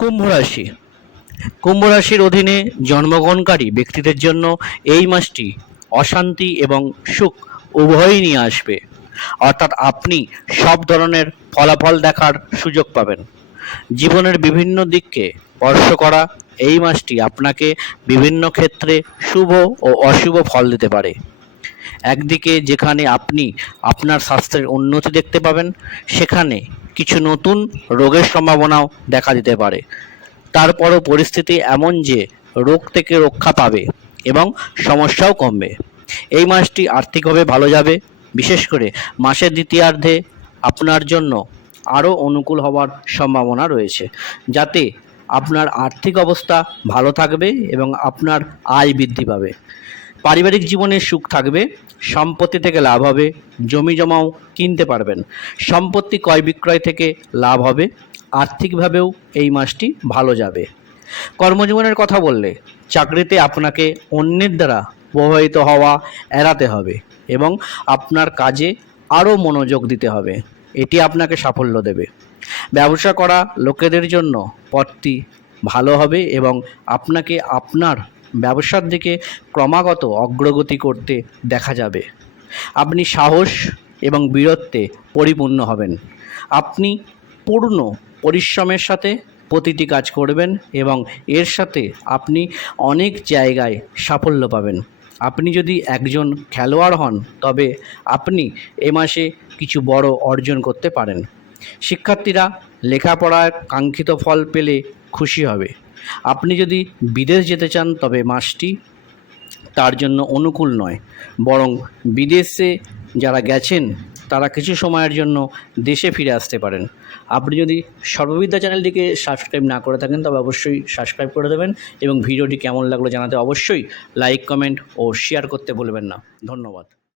কুম্ভ রাশি। কুম্ভ রাশির অধীনে জন্মগ্রহণকারী ব্যক্তিদের জন্য এই মাসটি অশান্তি এবং সুখ উভয়ই নিয়ে আসবে। অর্থাৎ আপনি সব ধরনের ফলাফল দেখার সুযোগ পাবেন। জীবনের বিভিন্ন দিককে স্পর্শ করা এই মাসটি আপনাকে বিভিন্ন ক্ষেত্রে শুভ ও অশুভ ফল দিতে পারে। একদিকে যেখানে আপনি আপনার স্বাস্থ্যের উন্নতি দেখতে পাবেন, সেখানে কিছু নতুন রোগের সম্ভাবনাও দেখা দিতে পারে। তারপরও পরিস্থিতি এমন যে রোগ থেকে রক্ষা পাবে এবং সমস্যাও কমবে। এই মাসটি আর্থিকভাবে ভালো যাবে। বিশেষ করে মাসের দ্বিতীয়ার্ধে আপনার জন্য আরও অনুকূল হওয়ার সম্ভাবনা রয়েছে, যাতে আপনার আর্থিক অবস্থা ভালো থাকবে এবং আপনার আয় বৃদ্ধি পাবে। পারিবারিক জীবনে সুখ থাকবে, সম্পত্তি থেকে লাভ হবে, জমি জমাও কিনতে পারবেন, সম্পত্তি ক্রয় বিক্রয় থেকে লাভ হবে। আর্থিকভাবেও এই মাসটি ভালো যাবে। কর্মজীবনের কথা বললে, চাকরিতে আপনাকে অন্যের দ্বারা প্রভাবিত হওয়া এড়াতে হবে এবং আপনার কাজে আরও মনোযোগ দিতে হবে। এটি আপনাকে সাফল্য দেবে। ব্যবসা করা লোকেদের জন্য পথটি ভালো হবে এবং আপনাকে আপনার ব্যবসার দিকে ক্রমাগত অগ্রগতি করতে দেখা যাবে। আপনি সাহস এবং বীরত্বে পরিপূর্ণ হবেন। আপনি পূর্ণ পরিশ্রমের সাথে প্রতিটি কাজ করবেন এবং এর সাথে আপনি অনেক জায়গায় সাফল্য পাবেন। আপনি যদি একজন খেলোয়াড় হন, তবে আপনি এ মাসে কিছু বড় অর্জন করতে পারেন। শিক্ষার্থীরা লেখাপড়ার কাঙ্ক্ষিত ফল পেলে খুশি হবে। আপনি যদি বিদেশ যেতে চান, তবে মাসটি তার জন্য অনুকূল নয়, বরং বিদেশে যারা গেছেন তারা কিছু সময়ের জন্য দেশে ফিরে আসতে পারেন। আপনি যদি সর্ববিদ্যা চ্যানেলটিকে সাবস্ক্রাইব না করে থাকেন, তবে অবশ্যই সাবস্ক্রাইব করে দেবেন এবং ভিডিওটি কেমন লাগলো জানাতে অবশ্যই লাইক, কমেন্ট ও শেয়ার করতে ভুলবেন না। ধন্যবাদ।